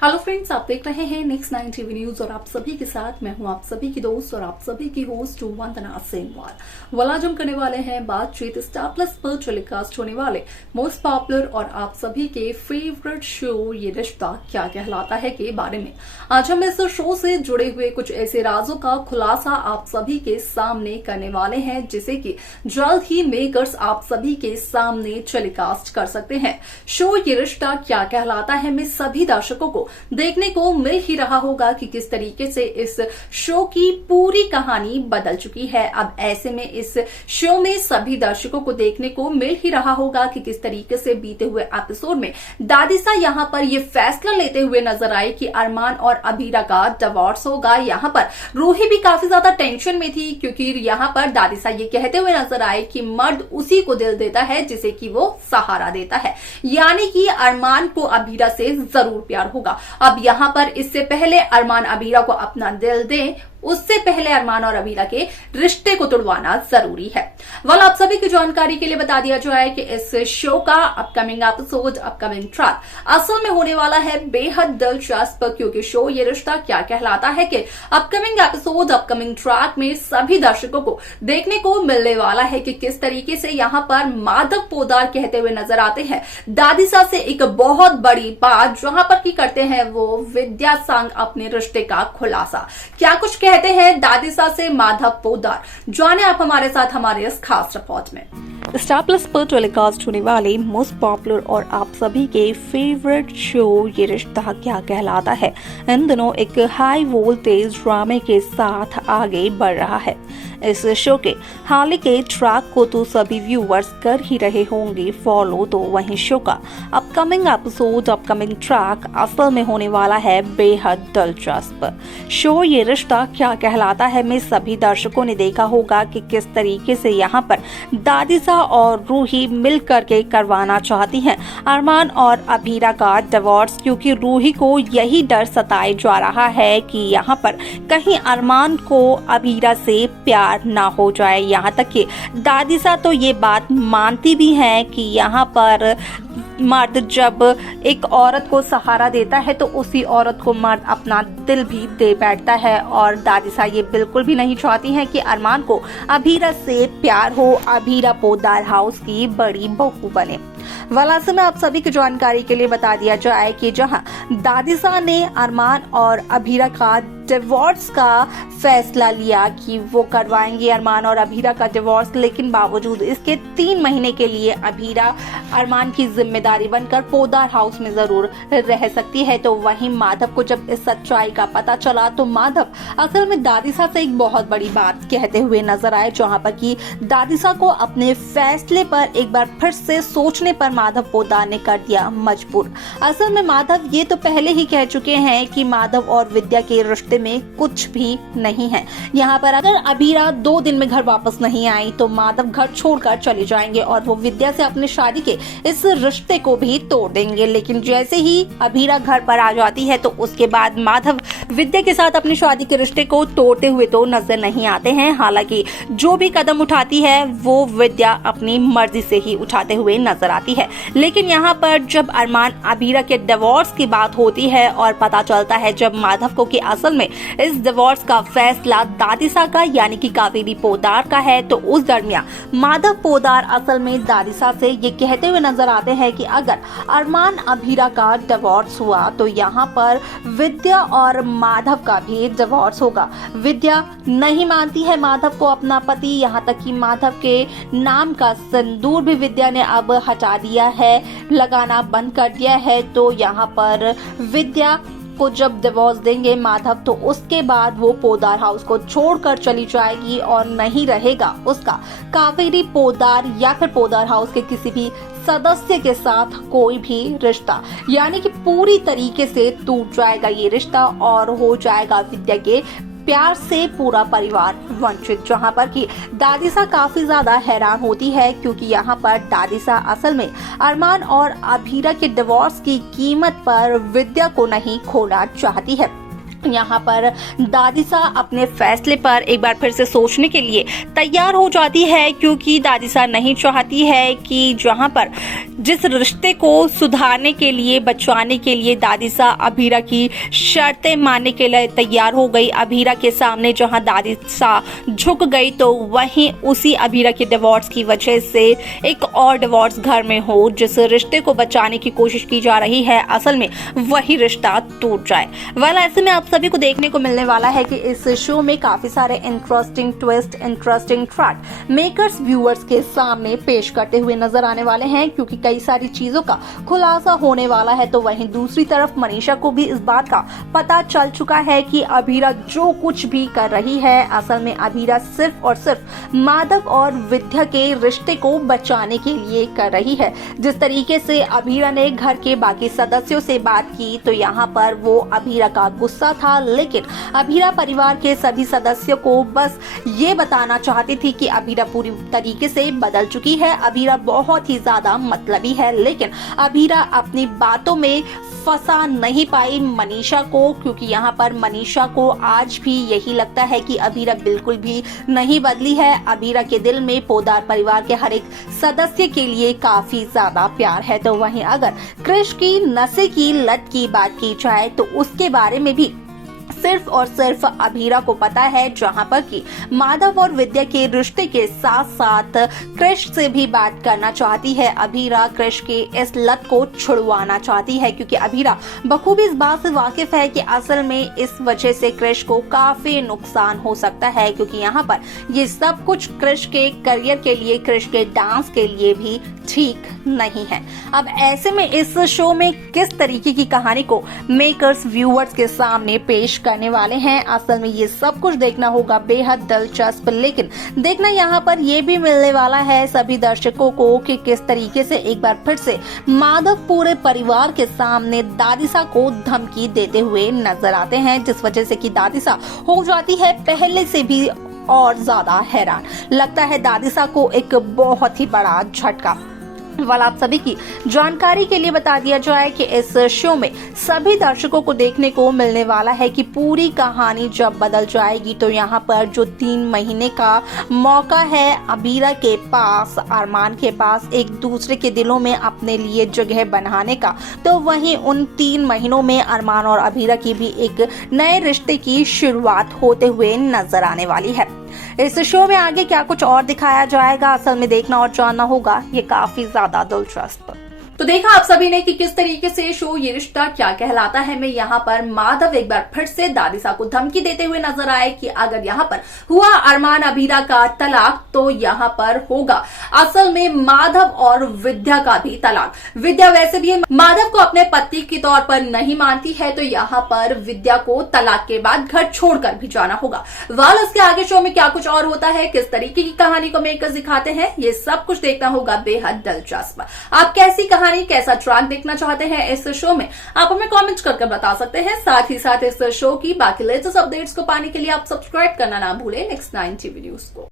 Hello friends, आप देख रहे हैं नेक्स्ट 9 टीवी न्यूज और आप सभी के साथ मैं हूं आप सभी की दोस्त और आप सभी की होस्ट वंदना सेनवाल। आज हम करने वाले हैं बातचीत स्टार प्लस पर टेलीकास्ट होने वाले मोस्ट पॉपुलर और आप सभी के फेवरेट शो ये रिश्ता क्या कहलाता है के बारे में। आज हम इस शो से जुड़े हुए कुछ ऐसे राजों का खुलासा आप सभी के सामने करने वाले हैं जिसे कि जल्द ही मेकर्स आप सभी के सामने टेलीकास्ट कर सकते हैं। शो ये रिश्ता क्या कहलाता है में सभी दर्शकों को देखने को मिल ही रहा होगा कि किस तरीके से इस शो की पूरी कहानी बदल चुकी है। अब ऐसे में इस शो में सभी दर्शकों को देखने को मिल ही रहा होगा कि किस तरीके से बीते हुए एपिसोड में दादिसा यहां पर ये फैसला लेते हुए नजर आए कि अरमान और अबीरा का डिवोर्स होगा। यहां पर रूही भी काफी ज्यादा टेंशन में थी क्योंकि यहां पर दादिसा ये कहते हुए नजर आए कि मर्द उसी को दिल देता है जिसे कि वो सहारा देता है, यानी कि अरमान को अबीरा से जरूर प्यार होगा। अब यहाँ पर इससे पहले अरमान अबीरा को अपना दिल दें, उससे पहले अरमान और अबीरा के रिश्ते को तुड़वाना जरूरी है। आप सभी की जानकारी के लिए बता दिया जाए कि इस शो का अपकमिंग एपिसोड, अपकमिंग ट्रैक असल में होने वाला है बेहद दिलचस्प, क्योंकि शो ये रिश्ता क्या कहलाता है कि अपकमिंग एपिसोड, अपकमिंग ट्रैक में सभी दर्शकों को देखने को मिलने वाला है कि किस तरीके से यहाँ पर माधव पोद्दार कहते हुए नजर आते हैं दादिसा से एक बहुत बड़ी बात, जहां पर की करते हैं वो विद्या संग अपने रिश्ते का खुलासा। क्या कुछ कहते हैं दादिसा से माधव पोद्दार, जाने आप हमारे साथ हमारे इस खास रिपोर्ट में। स्टार प्लस पर टेलीकास्ट होने वाले मोस्ट पॉपुलर और आप सभी के फेवरेट शो ये रिश्ता क्या कहलाता है इन दिनों एक हाई वोल्टेज ड्रामे के साथ आगे बढ़ रहा है। इस शो के हाल के ट्रैक को तो सभी व्यूअर्स कर ही रहे होंगे फॉलो, तो वहीं शो का अपकमिंग एपिसोड, अपकमिंग ट्रैक असल में होने वाला है बेहद दिलचस्प। शो ये रिश्ता क्या कहलाता है में सभी दर्शकों ने देखा होगा कि किस तरीके से यहाँ पर दादिसा और रूही मिल करके करवाना चाहती हैं अरमान और अबीरा का डिवोर्स, क्योंकि रूही को यही डर सताए जा रहा है कि यहाँ पर कहीं अरमान को अबीरा से प्यार ना हो जाए। यहाँ तक कि दादिसा तो ये बात मानती भी है कि यहाँ पर मर्द जब एक औरत को सहारा देता है तो उसी औरत को मर्द अपना दिल भी दे बैठता है, और दादिसा ये बिल्कुल भी नहीं चाहती हैं कि अरमान को अबीरा से प्यार हो, अबीरा पोद्दार हाउस की बड़ी बहू बने। ऐसे में आप सभी की जानकारी के लिए बता दिया जाए कि जहां दादिसा ने अरमान और अबीरा का डिवोर्स का फैसला लिया कि वो करवाएंगे अरमान और अबीरा का डिवोर्स, लेकिन बावजूद इसके 3 महीने के लिए अबीरा अरमान की जिम्मेदारी बनकर पोद्दार हाउस में जरूर रह सकती है। तो वहीं माधव को जब इस सच्चाई का पता चला तो माधव असल में दादिसा से एक बहुत बड़ी बात कहते हुए नजर आए, जहां पर कि दादिसा को अपने फैसले पर एक बार फिर से सोचने पर माधव पोद्दार ने कर दिया मजबूर। असल में माधव ये तो पहले ही कह चुके हैं कि माधव और विद्या के रिश्ते में कुछ भी नहीं है। यहाँ पर अगर अबीरा 2 दिन में घर वापस नहीं आई तो माधव घर छोड़कर चले जाएंगे और वो विद्या से अपनी शादी के इस रिश्ते को भी तोड़ देंगे। लेकिन जैसे ही अबीरा घर पर आ जाती है तो उसके बाद माधव विद्या के साथ अपनी शादी के रिश्ते को तोड़ते हुए तो नजर नहीं आते हैं। हालांकि जो भी कदम उठाती है वो विद्या अपनी मर्जी से ही उठाते हुए नजर आती है। लेकिन यहाँ पर जब अरमान अबीरा के डिवोर्स की बात होती है और पता चलता है जब माधव को कि असल में इस डिवोर्स का फैसला दादिसा का यानी कि कावेरी पोद्दार का है, तो उस दरमियान माधव पोद्दार असल में दादिसा से ये कहते हुए नजर आते हैं कि अगर अरमान अबीरा का डिवोर्स हुआ तो यहाँ पर विद्या और माधव का भी डिवोर्स होगा। विद्या नहीं मानती है माधव को अपना पति, यहाँ तक कि माधव के नाम का सिंदूर भी विद्या ने अब हटा दिया है, लगाना बंद कर दिया है। तो यहाँ पर विद्या को जब डिवोर्स देंगे माधव तो उसके बाद वो पोद्दार हाउस को छोड़कर चली जाएगी और नहीं रहेगा उसका कावेरी पोद्दार या फिर पोद्दार हाउस के किसी भी सदस्य के साथ कोई भी रिश्ता, यानी कि पूरी तरीके से टूट जाएगा ये रिश्ता और हो जाएगा विद्या के प्यार से पूरा परिवार वंचित। जहां पर कि दादिसा काफी ज्यादा हैरान होती है क्योंकि यहाँ पर दादिसा असल में अरमान और अबीरा के डिवोर्स की कीमत पर विद्या को नहीं खोना चाहती है। यहाँ पर दादिसा अपने फैसले पर एक बार फिर से सोचने के लिए तैयार हो जाती है, क्योंकि दादिसा नहीं चाहती है कि जहाँ पर जिस रिश्ते को सुधारने के लिए, बचाने के लिए दादिसा अभीरा की शर्तें मानने के लिए तैयार हो गई। अभीरा के सामने जहाँ दादिसा झुक गई तो वहीं उसी अभीरा के डिवोर्स की वजह से एक और डिवोर्स घर में हो, जिस रिश्ते को बचाने की कोशिश की जा रही है असल में वही रिश्ता टूट जाए। वाला ऐसे में आप सभी को देखने को मिलने वाला है कि इस शो में काफी सारे interesting twist, interesting track makers viewers के सामने पेश करते हुए नजर आने वाले हैं, क्योंकि कई सारी चीजों का खुलासा होने वाला है। तो वहीं दूसरी तरफ मनीषा को भी इस बात का पता चल चुका है कि अभीरा जो कुछ भी कर रही है असल में अभीरा सिर्फ और सिर्फ माधव और विद्या के रिश्ते को बचाने के लिए कर रही है। जिस तरीके से अभीरा ने घर के बाकी सदस्यों से बात की तो यहाँ पर वो अभीरा का गुस्सा था, लेकिन अभीरा परिवार के सभी सदस्यों को बस ये बताना चाहती थी कि अभीरा पूरी तरीके से बदल चुकी है, अभीरा बहुत ही ज्यादा मतलबी है। लेकिन अभीरा अपनी बातों में फंसा नहीं पाई मनीषा को, क्योंकि यहाँ पर मनीषा को आज भी यही लगता है कि अभीरा बिल्कुल भी नहीं बदली है। अभीरा के दिल में पोद्दार परिवार के हर एक सदस्य के लिए काफी ज्यादा प्यार है। तो वहीं अगर कृष की नशे की लत की बात की जाए तो उसके बारे में भी सिर्फ और सिर्फ अभीरा को पता है, जहां पर कि माधव और विद्या के रिश्ते के साथ साथ कृष से भी बात करना चाहती है। अभीरा कृष के इस लत को छुड़वाना चाहती है, क्योंकि अभीरा बखूबी इस बात से वाकिफ है कि असल में इस वजह से कृष को काफी नुकसान हो सकता है, क्योंकि यहाँ पर ये सब कुछ कृष के करियर के लिए, कृष के डांस के लिए भी ठीक नहीं है। अब ऐसे में इस शो में किस तरीके की कहानी को मेकर्स व्यूअर्स के सामने पेश करने वाले हैं, असल में ये सब कुछ देखना होगा बेहद दिलचस्प। लेकिन देखना यहाँ पर ये भी मिलने वाला है सभी दर्शकों को कि किस तरीके से एक बार फिर से माधव पूरे परिवार के सामने दादिसा को धमकी देते हुए नजर आते हैं, जिस वजह से कि दादिसा हो जाती है पहले से भी और ज्यादा हैरान। लगता है दादिसा को एक बहुत ही बड़ा झटका। वाला आप सभी की जानकारी के लिए बता दिया जाए कि इस शो में सभी दर्शकों को देखने को मिलने वाला है कि पूरी कहानी जब बदल जाएगी तो यहाँ पर जो 3 महीने का मौका है अभीरा के पास, अरमान के पास एक दूसरे के दिलों में अपने लिए जगह बनाने का, तो वहीं उन 3 महीनों में अरमान और अभीरा की भी एक नए रिश्ते की शुरुआत होते हुए नजर आने वाली है। इस शो में आगे क्या कुछ और दिखाया जाएगा असल में देखना और जानना होगा, ये काफी ज्यादा दिलचस्प। तो देखा आप सभी ने कि किस तरीके से शो ये रिश्ता क्या कहलाता है में यहाँ पर माधव एक बार फिर से दादिसा को धमकी देते हुए नजर आए कि अगर यहाँ पर हुआ अरमान अभीरा का तलाक तो यहाँ पर होगा असल में माधव और विद्या का भी तलाक। विद्या वैसे भी माधव को अपने पति के तौर पर नहीं मानती है, तो यहाँ पर विद्या को तलाक के बाद घर छोड़कर भी जाना होगा। वाल उसके आगे शो में क्या कुछ और होता है, किस तरीके की कहानी को मेकर्स दिखाते हैं, ये सब कुछ देखना होगा बेहद दिलचस्प। आप कैसी कहानी, कैसा ट्रैक देखना चाहते हैं इस शो में, आप हमें कमेंट करके बता सकते हैं। साथ ही साथ इस शो की बाकी लेटेस्ट अपडेट्स को पाने के लिए आप सब्सक्राइब करना ना भूलें नेक्स्ट 9 टीवी न्यूज को।